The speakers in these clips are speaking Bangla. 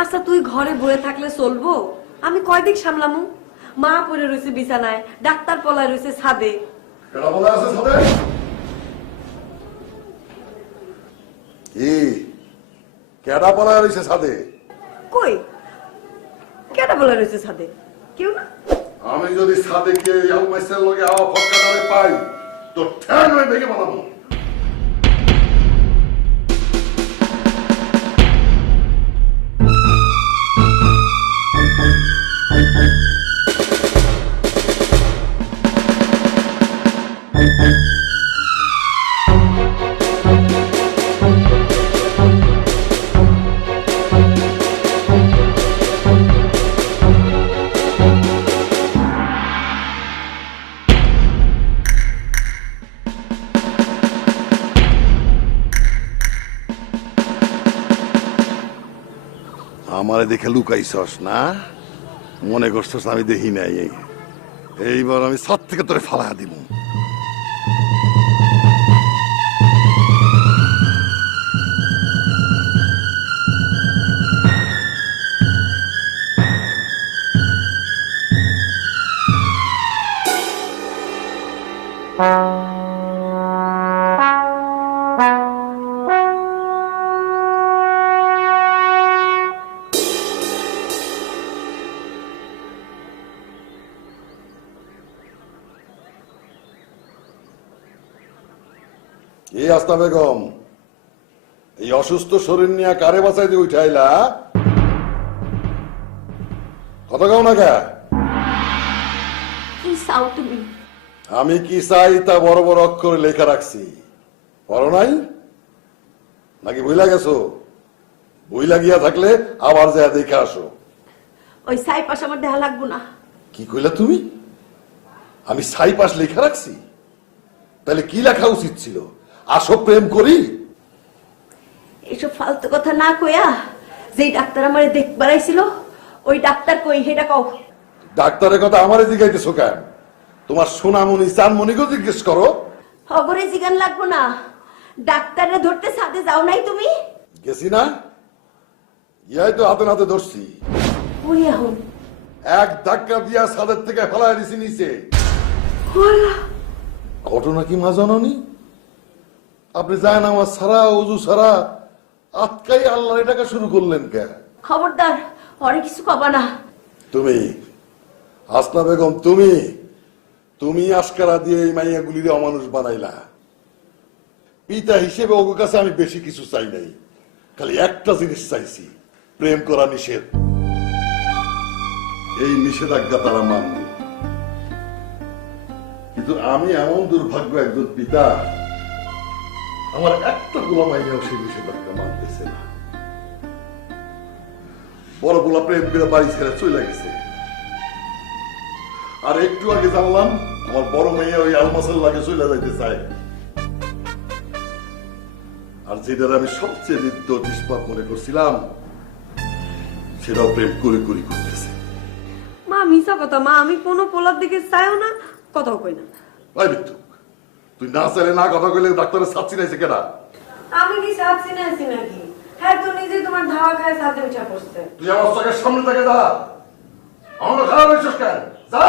আচ্ছা তুই ঘরে বয়ে থাকলে চলবো? আমি কয়দিক সামলামু? মা পড়ে রয়েছে বিছানায়, ডাক্তার পলায় রয়েছে ছাদে। কেডা বলে আছে ছাদে? কি কেডা পলায় রয়েছে ছাদে? কই কেডা বলে রয়েছে ছাদে? কেউ না। আমি যদি ছাদে গিয়ে আলমাইসের লগে আওয়া ফটকাটারে পাই তো ঠ্যাং হয়ে ভেঙে বানাবো। আমারে দেখে লুকাইছস না? মনে করছস আমি দেখি নাই? এইবার আমি ছাদ থেকে তোরে ফালা দিব। এই আস্তা বেগম, এই অসুস্থ শরীর নিয়ে কারে বাঁচাইতে উঠাইলা? কথা কও না কে? কি চাও তুমি? আমি কি চাই তা বড় বড় অক্ষরে লেখা রাখছি, পড়ো নাই নাকি? বইলা গেছো? বইলা গিয়া থাকলে আবার যা দেখে আসো। ওই ছাই পাশ আমার দেখা লাগবো না। কি কইলা তুমি? আমি ছাই পাশ লেখা রাখছি? তাহলে কি লেখা উচিত ছিল? আসো প্রেম করি? এসব ফালতু কথা না কইয়া যেই ডাক্তার আমারে দেখবার আইছিল ওই ডাক্তার কই হেটা কও। ডাক্তারের কথা আমারে জিজ্ঞাইতেছো কেন? তোমার সোনামণি চানমণিকেও জিজ্ঞেস করো। খবরে জিগান লাগবো না। ডাক্তারে ধরতে সাথে যাও নাই তুমি? গেছি না, ইয়াই তো হাতে নাতে ধরছি। ওই এখন এক ধাক্কা দিয়া ছাদের থেকে ফেলাই দিছি নিচে। ঘটনা কি মা জাননি? আপনি যায় না আমার সারা অজু সারা আটকাই আল্লাহ এটাকে শুরু করলেন কে? খবরদার অনেক কিছু কবা না। তুমি হাসনা বেগম, তুমি আশকারা দিয়ে এই মাইয়া গুলিরে অমানুষ বানাইলা। পিতা হিসেবে ওর কাছে আমি বেশি কিছু চাই নাই, খালি একটা জিনিস চাইছি, প্রেম করা নিষেধ। এই নিষেধাজ্ঞা তারা মানল, কিন্তু আমি এমন দুর্ভাগ্য একজন পিতা, আমার একটা গোলামাইয়াও সেই নিষেধাজ্ঞা মানতেছে না। বড় গোলা প্রেম করে বাড়ি ছেড়ে চলে গেছে। আর একটু আগে জানলাম আমার বড় মেয়ে ওই আলমাসের লাগে চলে যাইতে চায়। আর যেটার আমি সবচেয়ে নিত্য নিষ্পাপ মনে করছিলাম সেটাও প্রেম করে করি করতেছে। মা মিছা কথা। মা আমি কোনো পোলার দিকে চাইও না, কথাও কই না। ভাই মৃত্যু, তুই না চাইলে না কথা কইলে ডাক্তারের সাথী নাইছে কেনা? আমি কি সাথী নাইছি নাকি? হ্যাঁ তো নিজেই তোমার ধাওয়া খায় সাথে উঠা পড়ছে। তুই আমার চোখের সামনে থেকে যা। আমার খারাপ হয়েছিস কেন? যা।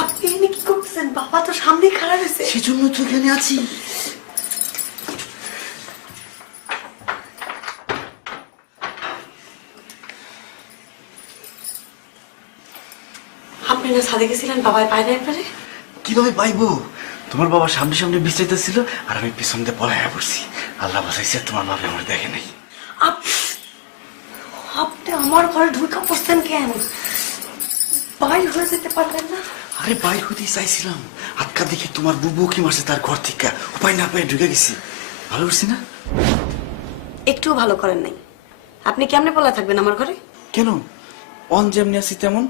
আপনি এনে কি করতেছেন? বাবা তো সামনে খাড়া রয়েছে। সেজন্য তো এখানে আছি। আপনি না ছাদে গেছিলেন, বাবাই পায় না একবারে? কিভাবে পাইবো? তোমার বাবা সামনে সামনে বিশ্রাইতেছিল আর আমি পিছন দিয়ে পলাইয়া পড়ছি। আল্লাহ বাঁচাইছে, তোমার বাবা আমার দেখে নাই। আপনি আমার ঘরে ঢুকে পড়ছেন কেন? বাইর হয়ে যেতে পারলেন না? আরে বাইর হতেই চাইছিলাম, আটকা দেখে তোমার বুবু কি মারছে তার ঘর থেকে। উপায় না পায়ে ঢুকে গেছি। ভালো করছি না? একটুও ভালো করেন নাই। আপনি কেমনে পলা থাকবেন আমার ঘরে? কেন? অন যেমনি আছি তেমন।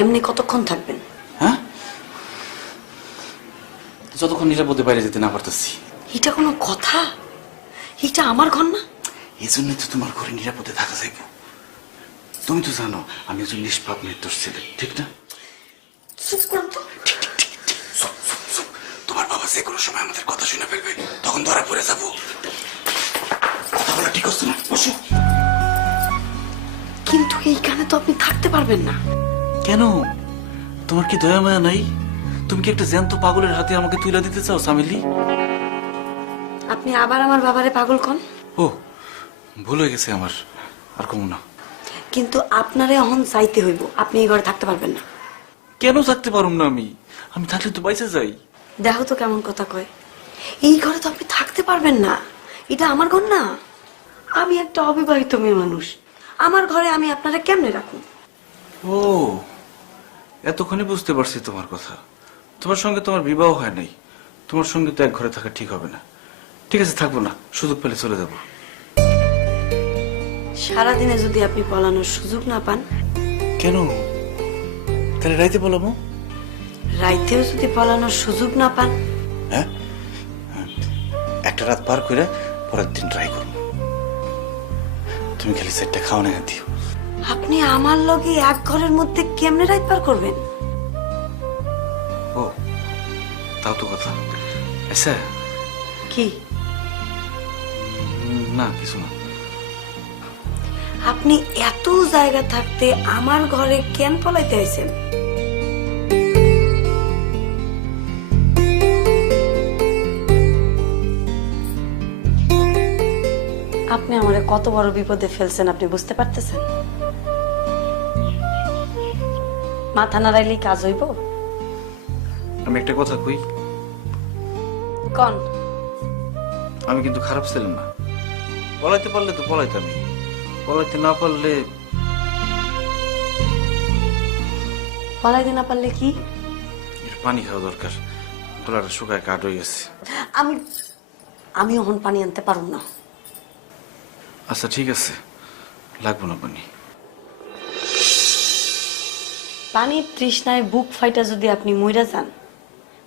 এমনি কতক্ষণ থাকবেন? হ্যাঁ, যতক্ষণ নিরাপদে বাইরে যেতে না পারতেছি। এটা কোনো কথা? এটা আমার ঘর না? এই জন্যই তো তোমার ঘরে নিরাপদে থাকা যাইব। তুমি তো জানো আমি একজন নিষ্পাপ নির্দোষ ছেলে, ঠিক না? চুপ করো তো। চুপ, চুপ, চুপ। তোমার বাবা যে কোনো সময় আমাদের কথা শুনে ফেলবে, তখন ধরা পড়ে যাবো। কথা বলা ঠিক হচ্ছে না, বসো। কিন্তু এইখানে তো আপনি থাকতে পারবেন না। কেন? তোমার কি দয়া মায়া নাই? তুমি কি একটা জ্যান্ত পাগলের হাতে আমাকে তুলে দিতে চাও সামিলি? আপনি আবার আমার বাবারে পাগল কন। ও, ভুল হয়ে গেছে আমার, আর কম না। কিন্তু আপনারে এখন চাইতে হইব, আপনি এই ঘরে থাকতে পারবেন না। কেন থাকতে পারুম না আমি? আমি থাকলে তো বাইসে যাই। দেখো তো কেমন কথা কয়। এই ঘরে তো আপনি থাকতে পারবেন না, এটা আমার ঘর না। আমি একটা অবিবাহিত মেয়ে মানুষ, আমার ঘরে আমি আপনারা কেমনে রাখুন? ও, এতক্ষণে বুঝতে পারছি তোমার কথা। তোমার সঙ্গে তোমার বিবাহ হয় নাই, তোমার সঙ্গে তো এক ঘরে থাকা ঠিক হবে না। ঠিক আছে, থাকবো না, সুযোগ পেলে চলে যাব। সারাদিনে যদি আপনি পলানোর সুযোগ না পান? কেন? তাহলে রাইতে বলবো। রাইতেও যদি পলানোর সুযোগ না পান? হ্যাঁ, একটা রাত পার করে পরের দিন ট্রাই করবো। তুমি খালি সেটটা খাওয়া না দিও। আপনি আমার লগে এক ঘরের মধ্যে কেমনে রাত পার করবেন? ও, তাও তো কথা। আচ্ছা, কি? না কিছু না। আপনি এত জায়গা থাকতে আমার ঘরে কেন পলাইতে আইছেন? আপনি আমারে কত বড় বিপদে ফেলছেন আপনি বুঝতে পারতেছেন? মাথা নাড়াইলেই কাজ হইব? আমি একটা কথা কই, কন। আমি কিন্তু খারাপ ছিলাম না। পলাইতে পারলে তো পলাইতামই, পলাইতে না পারলে। পলাইতে না পারলে কি? একটু পানি খাওয়া দরকার, গলাটা শুকায় কাঠ হয়ে গেছে। আমি ওহন পানি আনতে পারুম না। আচ্ছা ঠিক আছে, লাগবো না পানি। পানির তৃষ্ণায় বুক ফাইটা যদি আপনি মইরা যান,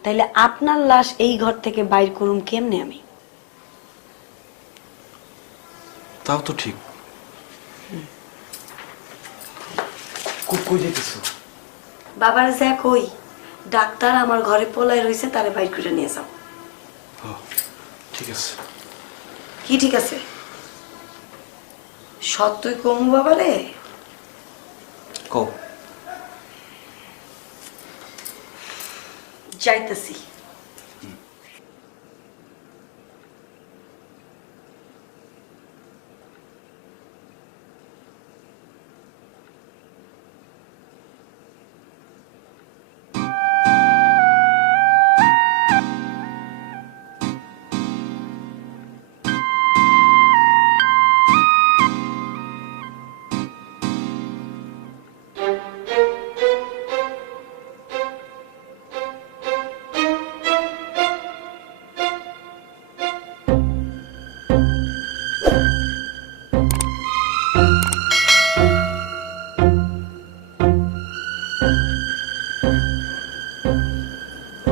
তাইলে আপনার লাশ এই ঘর থেকে বাইর করুম কেমনে আমি? তাও তো ঠিক। কই যেতেছো? বাবার যা কই, ডাক্তার আমার ঘরে পলাই রইছে, তারে বাইর করে নিয়ে যাও। ঠিক আছে। কি ঠিক আছে? সত্যই কমু বাবারে? কও। যাইতেছি।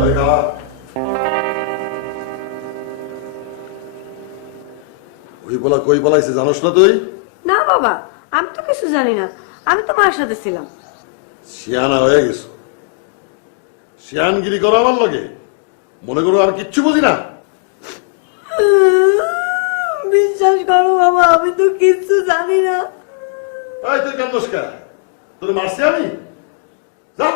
ওই খাওয়া। ওই বলা কই বলাইছে জানোস না তুই? না বাবা, আমি তো কিছু জানি না, আমি তো মার সাথে ছিলাম। শিয়ানা হয়ে গেছো, শিয়ানগিরি করো আমার লগে। মনে করো আর কিচ্ছু বুঝি না। বিশ্বাস করো বাবা, আমি তো কিছু জানি না। এই তুই কেন দোষ কা? তোর মারছি আমি? যা।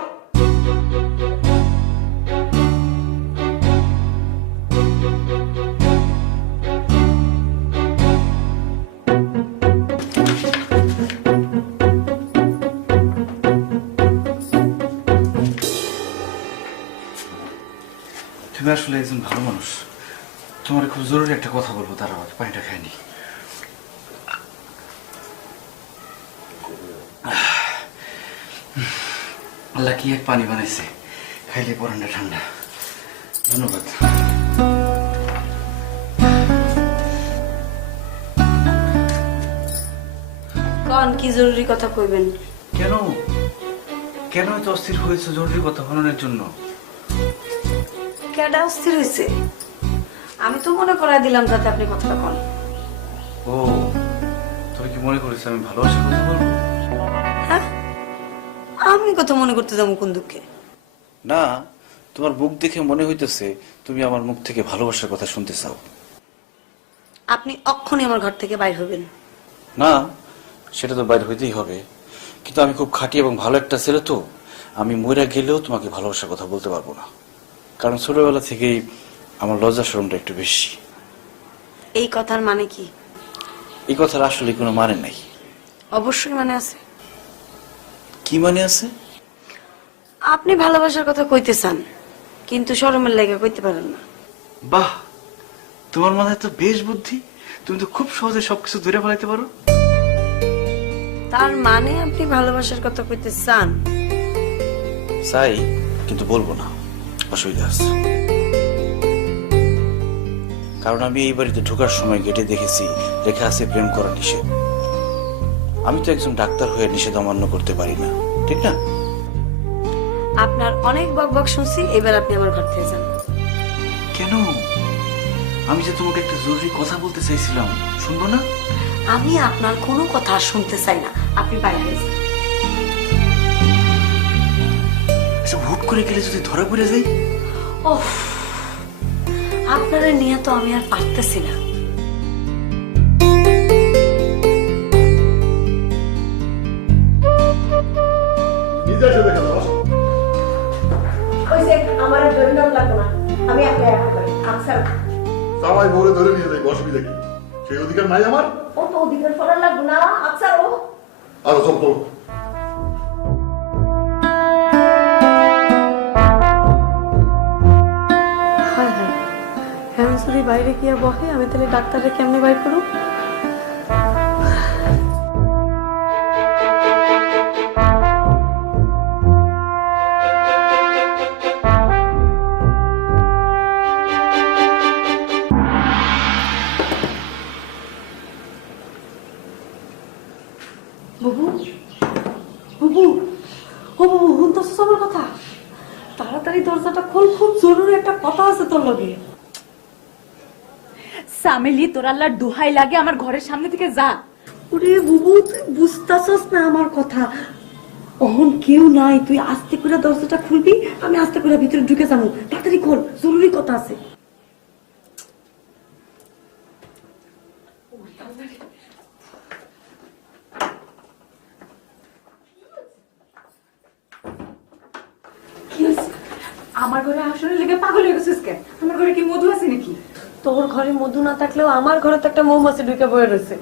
তুমি আসলে একজন ভালো মানুষ। তোমার খুব জরুরি একটা কথা বলবো, দাঁড়াও, পানিটা খাইনি। আল্লাহ কি এক পানি বানাইছে, খাইলে পরানটা ঠান্ডা। ধন্যবাদ। কন, কি জরুরি কথা কইবেন? কেন কেন এত অস্থির হয়েছে জরুরি কথা বলানোর জন্য? কেডা অস্থির হয়েছে? আমি তো মনে করাই দিলাম যাতে আপনি কথাটা কন। ও, তুমি কি মনে করেছো আমি ভালোবাসা কথা বলবো? আমি কথা মনে করতে যাবো কোন দুঃখে? না, তোমার মুখ দেখে মনে হইতেছে তুমি আমার মুখ থেকে ভালোবাসার কথা শুনতে চাও। আপনি অক্ষণে আমার ঘর থেকে বাইর হবেন। না, সেটা তো বাইরে হইতেই হবে, কিন্তু আমি খুব খাঁটি এবং ভালো একটা ছেলে, তো আমি মরে গেলেও তোমাকে ভালোবাসার কথা বলতে পারবো না, কারণ ছোটবেলা থেকেই আমার লজ্জা শরমটা একটু বেশি। এই কথার মানে কি? এই কথার আসলে কোনো মানে নাই। অবশ্যই মানে আছে। কি মানে আছে? আপনি ভালোবাসার কথা কইতে চান, কিন্তু শরমের লেগে কইতে পারেন না। বাহ, তোমার মাথায় তো বেশ বুদ্ধি, তুমি তো খুব সহজে সবকিছু ধরে ফেলাইতে পারো। তার মানে আপনি ভালোবাসার কথা কইতে চান? চাই, কিন্তু বলবো না, অসুবিধা আছে। কারণ আমি এই বাড়িতে ঢোকার সময় গেটে দেখেছি লেখা আছে প্রেম করা নিষেধ। আমি তো একজন ডাক্তার হয়ে নিষেধ অমান্য করতে পারি না, ঠিক না? আপনার অনেক বকবক শুনছি, এবার আপনি আমার ঘর থেকে যান। কেন? আমি যে তোমাকে একটা জরুরি কথা বলতে চাইছিলাম, শুনবো না? আমি আপনার কোনো কথা আর শুনতে চাই না, আপনি বাইরে যান। আচ্ছা, হুট করে গেলে যদি ধরা পড়ে যাই? ওহ, আপনারা নিয়ে তো আমি আর পারতেছি না। নিজে এসে দেখে দাও। কইছে আমার ধরে নাম লাগবো না, আমি একলা একা করি। আচ্ছা, সবাই বলে ধরে নিয়ে যাই, অসুবিধা কি? সেই অধিকার নাই আমার। ও তো অধিকার ফলার লাগবো না। আচ্ছা, ও আরো সব তো হায় হায়, হ্যাঁ যদি বাইরে গিয়ে বহে, আমি তাহলে ডাক্তাররা কেমনে বাইর করব? বুবু, বুবু, ও বুবু, শুনতেছিস আমার কথা? তাড়াতাড়ি দরজাটা খোল, খুব জরুরি একটা কথা আছে তোর লগে। সামেলি, তোর আল্লাহর দোহাই লাগে আমার ঘরের সামনে থেকে যা। ওরে বুবু, তুই বুঝতাছস না আমার কথা? অহন কেউ নাই, তুই আস্তে করে দরজাটা খুলবি, আমি আস্তে করে ভিতরে ঢুকে যাবো। তাড়াতাড়ি খোল, জরুরি কথা আছে। কি হয়েছে? আমার ঘরে আসলে লেগে পাগল হয়ে গেছিস কেন? আমার ঘরে কি মধু আছে নাকি? তোর ঘরে মধু না থাকলেও আমার ঘরে তো একটা মৌমাছি ঢুকে বয়ে রয়েছে।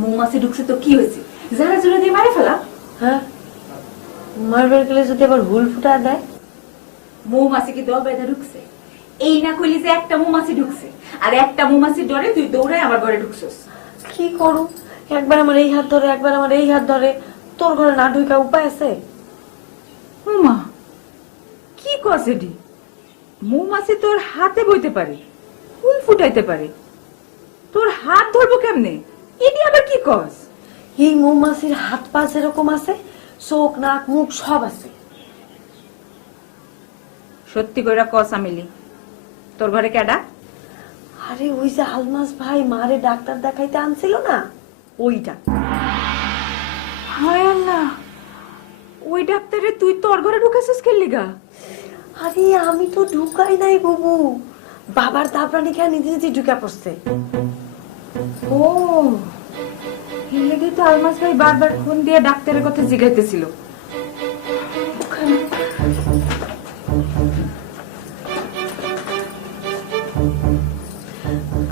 মৌমাছি ঢুকছে তো কি হয়েছে? যারা জোরে দিয়ে মারে ফেলা। হ্যাঁ, মারবার গেলে যদি আবার হুল ফুটা দেয়? মৌমাছি কি দল বেঁধে ঢুকছে? এই না কইলি যে একটা মৌমাছি ঢুকছে, আর একটা মৌমাছির ডরে তুই দৌড়ায় আমার ঘরে ঢুকছস। কি করু? একবার আমার এই হাত ধরে, একবার আমার এই হাত ধরে। তোর ঘরে না ঢুকা উপায় আছে? মা, কি করছে ডি? মৌমাছি তোর হাতে বইতে পারে, ফুল ফুটাইতে পারে, তোর হাত ধরবো কেমনে? এটি আবার কি কস? এই মৌমাছির হাত পা যেরকম আছে, চোখ নাক মুখ সব আছে। সত্যি কইরা কস আমিলি, তোর ঘরে কেডা? আরে ওই যে আলমাস ভাই মারে ডাক্তার দেখাইতে আনছিল না, ওইটা। হায় আল্লাহ, ওই ডাক্তারে তুই তোর ঘরে ঢুকেছিস কে লিগা? আরে আমি তো ঢুকাই নাই বুবু, বাবার দাবরানি খেয়ে নিজে নিজে ঢুকা পড়ছে। ও, এর লেগে তো আলমাস ভাই বারবার ফোন দিয়ে ডাক্তারের কথা জিজ্ঞাইতেছিল।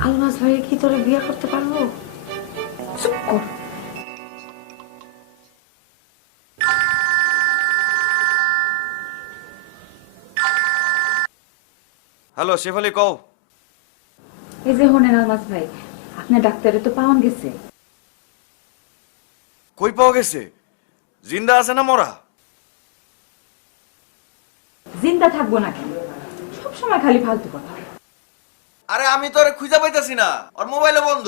আলমাস ভাই কি তোরে বিয়ে করতে পারবো? চুপ কর। হ্যালো শেফালি, কও। এই যে হোনেন আলমাস ভাই, আপনার ডাক্তারে তো পাওন গেছে। কই পাওয়া গেছে? জিন্দা আছে না মরা? জিন্দা থাকবো না কেন? সবসময় খালি ফালতু কথা। আরে আমি তো আরে খুঁজে পাইতাছি না, ওর মোবাইলে বন্ধ।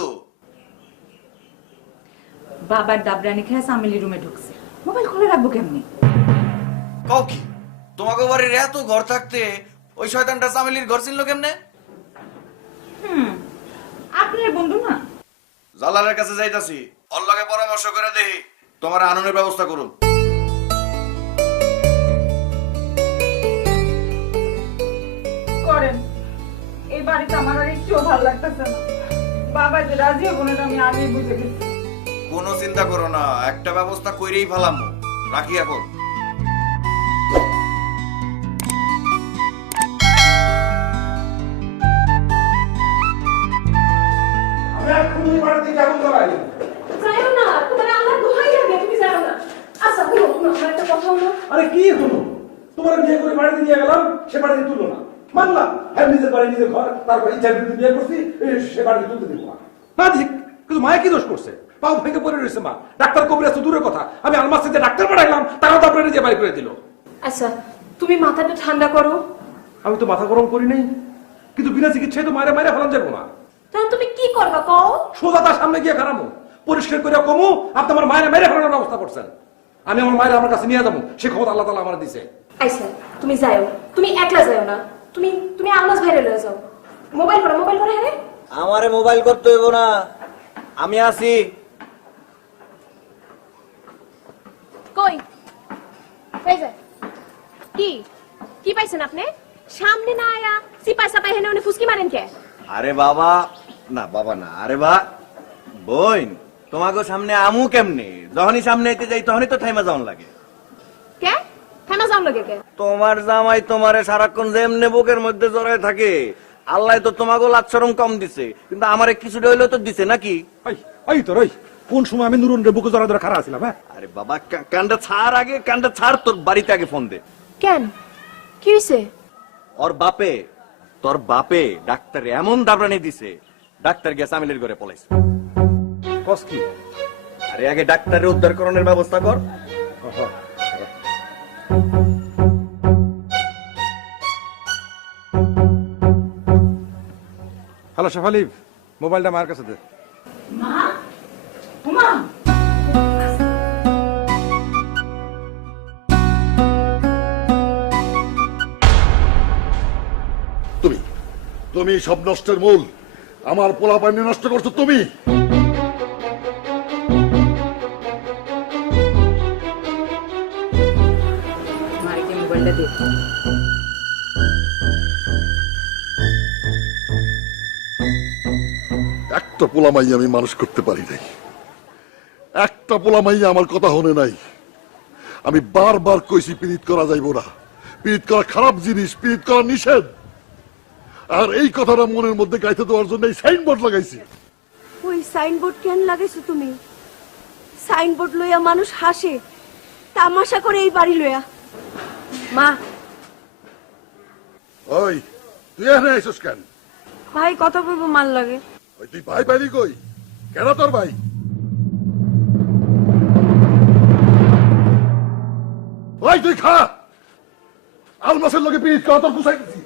বাবার দাবরানি খেয়ে সামিলি রুমে ঢুকছে, মোবাইল খুলে রাখবো কেমনি? কও কি? তোমাকে বাড়ির এত ঘর থাকতে ওই শয়তানটা চামেলির ঘর ছিল কেমনে? আপনার বন্ধু না? জালালের কাছে যাইতাছি, ওর লগে পরামর্শ করে দেখি তোমার আননের ব্যবস্থা করুন। ভালো লাগতেছে না। বাবা যে রাজি হবো না এটা আমি আগেই বুঝে গেছি। কোনো চিন্তা করো না, একটা ব্যবস্থা কইরেই ফেলাম। রাখি এখন। আমি এক্ষুনি বাড়ি থেকে আগুন ধরাই। যাইও না, তোমার আল্লাহ দোহাই লাগে, তুমি যাও না। আচ্ছা শুনো শুনো, আমার একটা কথা হলো। আরে কি হলো? তোমার বিয়ে করে বাড়িতে নিয়ে গেলাম, সে বাড়িতে তুলো না। মানলাম, হ্যাঁ নিজের বাড়ি নিজের ঘর, তারপর ইচ্ছা বিরুদ্ধে বিয়ে করছি, সে বাড়িতে তুলতে দিব না। না ঠিক, কিন্তু মায়ে কি দোষ করছে? পাও ভেঙে পড়ে রয়েছে মা। ডাক্তার কবিরাজ তো দূরের কথা, আমি আলমাসে যে ডাক্তার পাঠাইলাম, তারাও তো আপনার নিজে বাড়ি করে দিল। আচ্ছা তুমি মাথাটা ঠান্ডা করো। আমি তো মাথা গরম করি নাই, কিন্তু বিনা চিকিৎসায় তো মায়ের মায়ের ফেলান যাবো না। তখন তুমি কি করবা কও? সোজা তার সামনে গিয়ে খারাপো, পরিষ্কার করে কমু, আপনি আমার মায়ের মেরে ফেলানোর ব্যবস্থা করছেন। আমি আমার মায়ের আমার কাছে নিয়ে যাবো, সে খবর আল্লাহ তাআলা আমার দিছে। আচ্ছা তুমি যাও, তুমি একলা যাও না, তুমি তুমি আলমাস ভাইরে লয়ে যাও। মোবাইল করো হ্যাঁ। আমারে মোবাইল করতে হইব না, আমি আছি। কই কই যায় কি কি পাইছেন আপনি? সামনে না আয়া সিপাই সাপাই হেনে উনি ফুসকি মারেন কে? আরে বাবা না, বাবা না, আরে বা বোন, তোমাকে সামনে আমু কেমনে? যখনই সামনে আইতে যাই তখনই তো থাইমা যাওন লাগে। কে থেমা যাও লগে কে? তোমার জামাই তোমারে সারাক্ষণ যেমনে বুকের মধ্যে জড়ায় থাকে, আল্লাহ তো তোমাকে লাচ্ছরম কম দিছে, কিন্তু আমারে কিছুটা হইলেও তো দিছে নাকি? এই তো রই, কোন সময় আমি নুরুন রে বুকে জড়া ধরে খাড়া ছিলাম? হ্যাঁ আরে বাবা কান্ডা ছাড়, আগে কান্ডা ছাড়, তোর বাড়িতে আগে ফোন দে। কেন কি হইছে? ওর বাপে, তোর বাপে ডাক্তার এমন দাবরানি দিছে, ডাক্তার গিয়ে সামিলের ঘরে পলাইছে। কস কি? আরে আগে ডাক্তারের উদ্ধারকরণের ব্যবস্থা কর। হ্যালো শেফালি, মোবাইলটা মার কাছে দে। মা ওমা তুমি তুমি সব নষ্টের মূল। আমার পোলা পানি নষ্ট করছো তুমি। মাইকে মোবাইলটা দে। একটা পোলা মাইয়া আমি মানুষ করতে পারি নাই, একটা পোলা মাইয়া আমার কথা হনে নাই। আমি বারবার কইছি পীড়িত করা যাইব না, পীড়িত করা খারাপ জিনিস, পীড়িত করা নিষেধ। আর এই কথাটা মনের মধ্যে গাইতে দেওয়ার জন্য এই সাইনবোর্ড লাগাইছি। ওই সাইনবোর্ড কেন লাগাইছো তুমি? সাইনবোর্ড লইয়া মানুষ হাসে, তামাশা করে এই বাড়ি লইয়া। মা ওই তুই এখানে আইসস কেন? ভাই কথা বলবো মাল লাগে। ওই তুই ভাই পাইলি কই? কেন তোর ভাই? ওই তুই খা, আলমাসের লোকে পীড়িত করা তোর গুছাই দিছি।